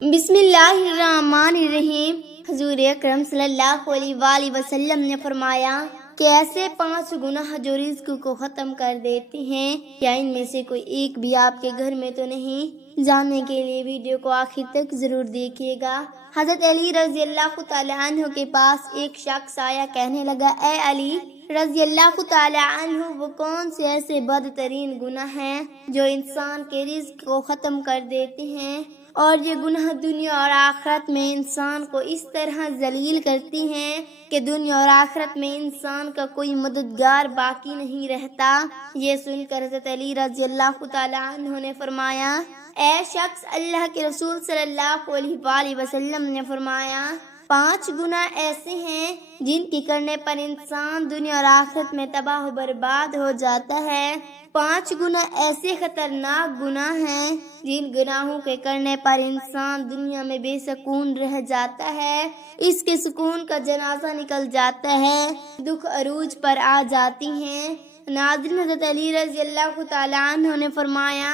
بسم اللہ الرحمن الرحیم۔ حضور اکرم صلی اللہ علیہ وآلہ وسلم نے فرمایا کہ ایسے 5 گناہ جو رزق کو ختم کر دیتے ہیں، کیا ان میں سے کوئی ایک بھی آپ کے گھر میں تو نہیں؟ جاننے کے لیے ویڈیو کو آخر تک ضرور دیکھیے گا۔ حضرت علی رضی اللہ تعالی عنہ کے پاس ایک شخص آیا، کہنے لگا، اے علی رضی اللہ تعالی عنہ، وہ کون سے ایسے بدترین گناہ ہیں جو انسان کے رزق کو ختم کر دیتے ہیں، اور یہ گناہ دنیا اور آخرت میں انسان کو اس طرح ذلیل کرتی ہیں کہ دنیا اور آخرت میں انسان کا کوئی مددگار باقی نہیں رہتا؟ یہ سن کر حضرت علی رضی اللہ تعالی عنہ نے فرمایا، اے شخص، اللہ کے رسول صلی اللہ علیہ وآلہ وسلم نے فرمایا، 5 گناہ ایسے ہیں جن کی کرنے پر انسان دنیا اور آخرت میں تباہ و برباد ہو جاتا ہے۔ 5 گناہ ایسے خطرناک گناہ ہیں جن گناہوں کے کرنے پر انسان دنیا میں بے سکون رہ جاتا ہے، اس کے سکون کا جنازہ نکل جاتا ہے، دکھ عروج پر آ جاتی ہیں۔ ناظرین، حضرت علی رضی اللہ تعالی عنہ نے فرمایا،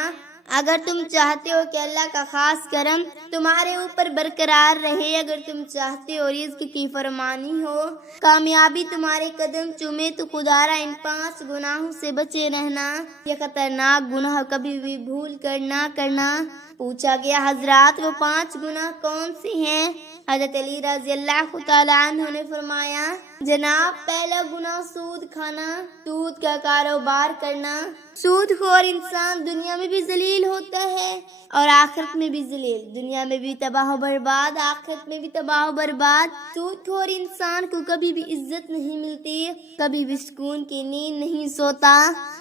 اگر تم چاہتے ہو کہ اللہ کا خاص کرم تمہارے اوپر برقرار رہے، اگر تم چاہتے ہو رزق کی فرمانی ہو، کامیابی تمہارے قدم چومے، تو خدارا ان 5 گناہوں سے بچے رہنا۔ یہ خطرناک گناہ کبھی بھی بھول کر نہ کرنا۔ پوچھا گیا، حضرات وہ 5 گناہ کون سے ہیں؟ حضرت علی رضی اللہ تعالی عنہ نے فرمایا، جناب، پہلا گناہ سود کھانا، سود کا کاروبار کرنا۔ سود خور انسان دنیا میں بھی ذلیل ہوتا ہے اور آخرت میں بھی ذلیل، دنیا میں بھی تباہ و برباد، آخرت میں بھی تباہ و برباد۔ سود خور انسان کو کبھی بھی عزت نہیں ملتی، کبھی بھی سکون کی نیند نہیں سوتا۔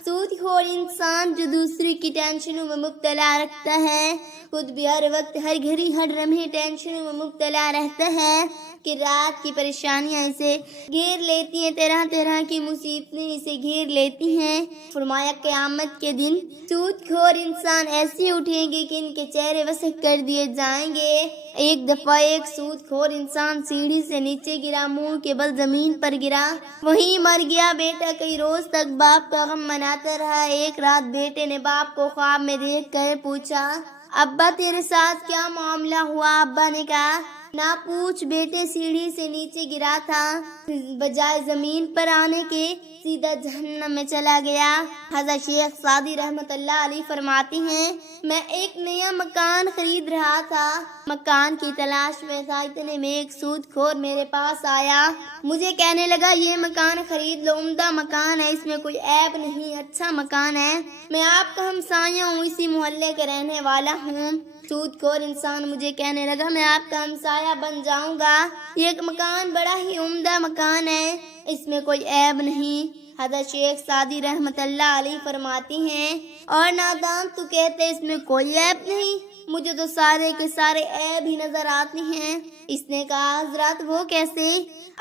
سود خور انسان جو دوسرے کی ٹینشنوں میں مبتلا رکھتا ہے، خود بھی ہر وقت ہر گھڑی ہر لمحے ٹینشنوں میں مبتلا رہتا ہے کہ رات کی پریشانیاں اسے گھیر لیتی ہیں، طرح طرح کی مصیبتیں اسے گھیر لیتی ہیں۔ فرمایا، قیامت کے دن سود خور انسان ایسے اٹھیں گے کہ ان کے چہرے وسخ کر دیے جائیں گے۔ ایک دفعہ ایک سود خور انسان سیڑھی سے نیچے گرا، منہ کے بل زمین پر گرا، وہیں مر گیا۔ بیٹا کئی روز تک باپ کا غم مناتا رہا۔ ایک رات بیٹے نے باپ کو خواب میں دیکھ کر پوچھا، ابا تیرے ساتھ کیا معاملہ ہوا؟ ابا نے کہا، نہ پوچھ بیٹے، سیڑھی سے نیچے گرا تھا، بجائے زمین پر آنے کے سیدھا جہنم میں چلا گیا۔ حضرت شیخ سعدی رحمۃ اللہ علیہ فرماتی ہیں، میں ایک نیا مکان خرید رہا تھا، مکان کی تلاش میں تھا، اتنے میں ایک سود خور میرے پاس آیا، مجھے کہنے لگا، یہ مکان خرید لو، عمدہ مکان ہے، اس میں کوئی عیب نہیں، اچھا مکان ہے، میں آپ کا ہمسایہ ہوں، اسی محلے کے رہنے والا ہوں۔ سود خور انسان مجھے کہنے لگا، میں آپ کا ہمسایہ بن جاؤں گا، یہ مکان بڑا ہی عمدہ مکان ہے، اس میں کوئی عیب نہیں۔ حضرت شیخ سعدی رحمۃ اللہ علیہ فرماتی ہیں، اور نادان تو کہتے اس میں کوئی عیب نہیں، مجھے تو سارے کے سارے عیب ہی نظر آتے ہیں۔ اس نے کہا، حضرات وہ کیسے؟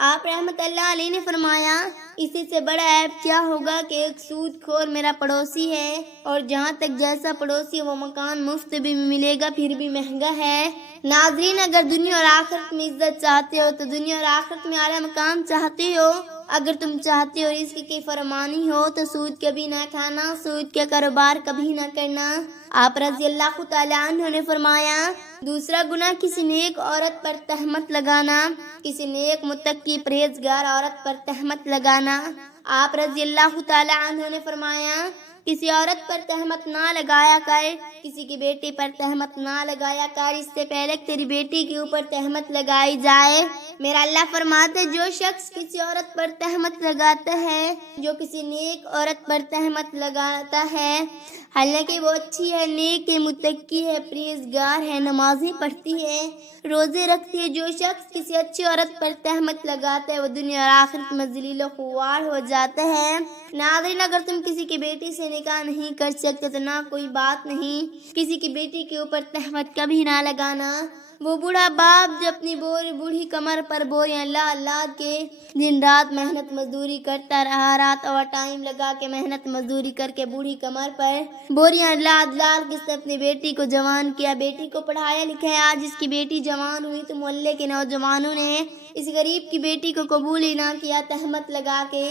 آپ رحمۃ اللہ علیہ نے فرمایا، اسی سے بڑا عیب کیا ہوگا کہ ایک سود خور میرا پڑوسی ہے، اور جہاں تک جیسا پڑوسی وہ مکان مفت بھی ملے گا، پھر بھی مہنگا ہے۔ ناظرین، اگر دنیا اور آخرت میں عزت چاہتے ہو تو دنیا اور آخرت میں اعلیٰ مقام چاہتے ہو، اگر تم چاہتے ہو رزق کی فرمانی ہو تو سود کبھی نہ کھانا، سود کا کاروبار کبھی نہ کرنا۔ آپ رضی اللہ تعالی عنہ نے فرمایا، دوسرا گناہ کسی نیک عورت پر تہمت لگانا، کسی نیک متقی پرہیزگار عورت پر تہمت لگانا۔ آپ رضی اللہ تعالی عنہ نے فرمایا، کسی عورت پر تہمت نہ لگایا کر، کسی کی بیٹی پر تہمت نہ لگایا کر، اس سے پہلے کہ تیری بیٹی کے اوپر تہمت لگائی جائے۔ میرا اللہ فرماتا ہے، جو شخص کسی عورت پر تہمت لگاتا ہے، جو کسی نیک عورت پر تہمت لگاتا ہے، حالانکہ وہ اچھی ہے، نیک ہے، متقی ہے، پرہیزگار ہے، نمازیں پڑھتی ہے، روزے رکھتی ہے، جو شخص کسی اچھی عورت پر تہمت لگاتا ہے وہ دنیا اور آخرت میں ذلیل و خوار ہو جاتا ہے۔ ناظرین، اگر تم کسی کی بیٹی سے نکاح نہیں کر سکتے تو نہ کوئی بات نہیں، کسی کی بیٹی کے اوپر تہمت کبھی نہ لگانا۔ وہ بوڑھا باپ جو اپنی بوڑھی کمر پر بوریاں لاد کے دن رات محنت مزدوری کرتا رہا، رات اور ٹائم لگا کے محنت مزدوری کر کے بوڑھی کمر پر بوریاں لاد کے اپنی بیٹی کو جوان کیا، بیٹی کو پڑھایا لکھایا، آج اس کی بیٹی جوان ہوئی تو محلے کے نوجوانوں نے اس غریب کی بیٹی کو قبول ہی نہ کیا، تہمت لگا کے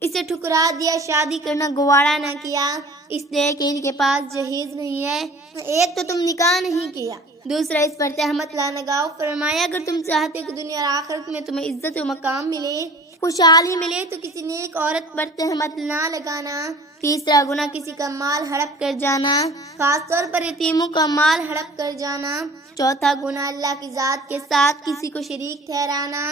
اسے ٹھکرا دیا، شادی کرنا گوارا نہ کیا، اس لیے کہ ان کے پاس جہیز نہیں ہے۔ ایک تو تم نکاح نہیں کیا، دوسرا اس پر تہمت لگاؤ، فرمایا اگر تم چاہتے کہ دنیا اور آخرت میں تمہیں عزت و مقام ملے، خوشحالی ملے تو کسی نیک عورت پر تہمت نہ لگانا۔ تیسرا گناہ کسی کا مال ہڑپ کر جانا، خاص طور پر یتیموں کا مال ہڑپ کر جانا۔ چوتھا گناہ اللہ کی ذات کے ساتھ کسی کو شریک ٹھہرانا،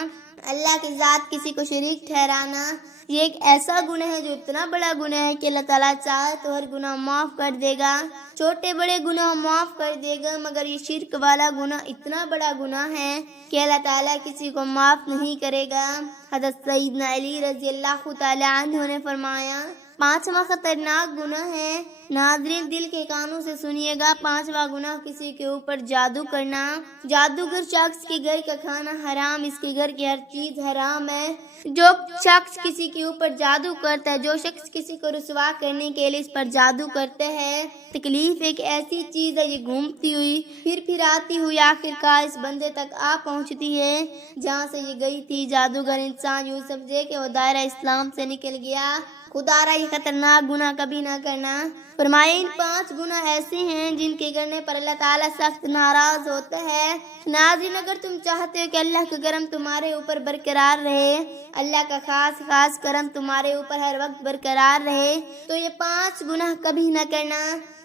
اللہ کی ذات کسی کو شریک ٹھہرانا۔ یہ ایک ایسا گناہ ہے جو اتنا بڑا گناہ ہے کہ اللہ تعالیٰ چاہے تو ہر گناہ معاف کر دے گا، چھوٹے بڑے گناہ معاف کر دے گا، مگر یہ شرک والا گناہ اتنا بڑا گناہ ہے کہ اللہ تعالیٰ کسی کو معاف نہیں کرے گا۔ حضرت سیدنا علی رضی اللہ تعالیٰ عنہ نے فرمایا، پانچواں خطرناک گناہ ہے، ناظرین دل کے کانوں سے سنیے گا، پانچواں گناہ کسی کے اوپر جادو کرنا۔ جادوگر شخص کے گھر کا کھانا حرام، اس کے گھر کی ہر چیز حرام ہے۔ جو شخص کسی کے اوپر جادو کرتا ہے، جو شخص کسی کو رسوا کرنے کے لیے اس پر جادو کرتے ہیں، تکلیف ایک ایسی چیز ہے یہ گھومتی ہوئی پھر آتی ہوئی آخرکار اس بندے تک آ پہنچتی ہے جہاں سے یہ گئی تھی۔ جادوگر انسان یوں سمجھے کہ وہ دائرہ اسلام سے نکل گیا۔ خدا را یہ خطرناک گناہ کبھی نہ کرنا۔ فرمایا ان 5 گناہ ایسے ہیں جن کے کرنے پر اللہ تعالیٰ سخت ناراض ہوتا ہے۔ ناظرین اگر تم چاہتے ہو کہ اللہ کا کرم تمہارے اوپر برقرار رہے، اللہ کا خاص کرم تمہارے اوپر ہر وقت برقرار رہے، تو یہ 5 گناہ کبھی نہ کرنا۔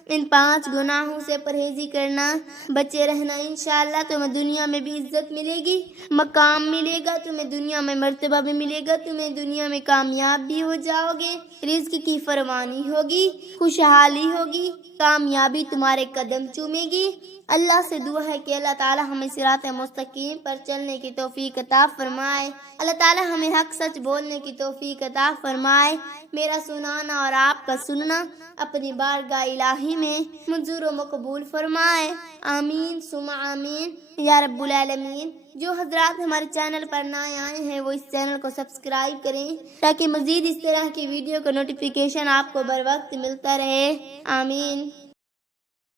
ان 5 گناہوں سے پرہیزی کرنا، بچے رہنا، انشاءاللہ تمہیں دنیا میں بھی عزت ملے گی، مقام ملے گا، تمہیں دنیا میں مرتبہ بھی ملے گا، تمہیں دنیا میں کامیاب بھی ہو جاؤ گے، رزق کی فراوانی ہوگی، خوشحالی ہوگی، کامیابی تمہارے قدم چومے گی۔ اللہ سے دعا ہے کہ اللہ تعالی ہمیں صراط مستقیم پر چلنے کی توفیق عطا فرمائے، اللہ تعالی ہمیں حق سچ بولنے کی توفیق عطا فرمائے۔ میرا سنانا اور آپ کا سننا اپنی بارگاہ الہی میں منظور و مقبول فرمائے، آمین ثم آمین یا رب العالمین۔ جو حضرات ہمارے چینل پر نئے آئے ہیں وہ اس چینل کو سبسکرائب کریں تاکہ مزید اس طرح کی ویڈیو کا نوٹیفیکیشن آپ کو بر وقت ملتا رہے، آمین۔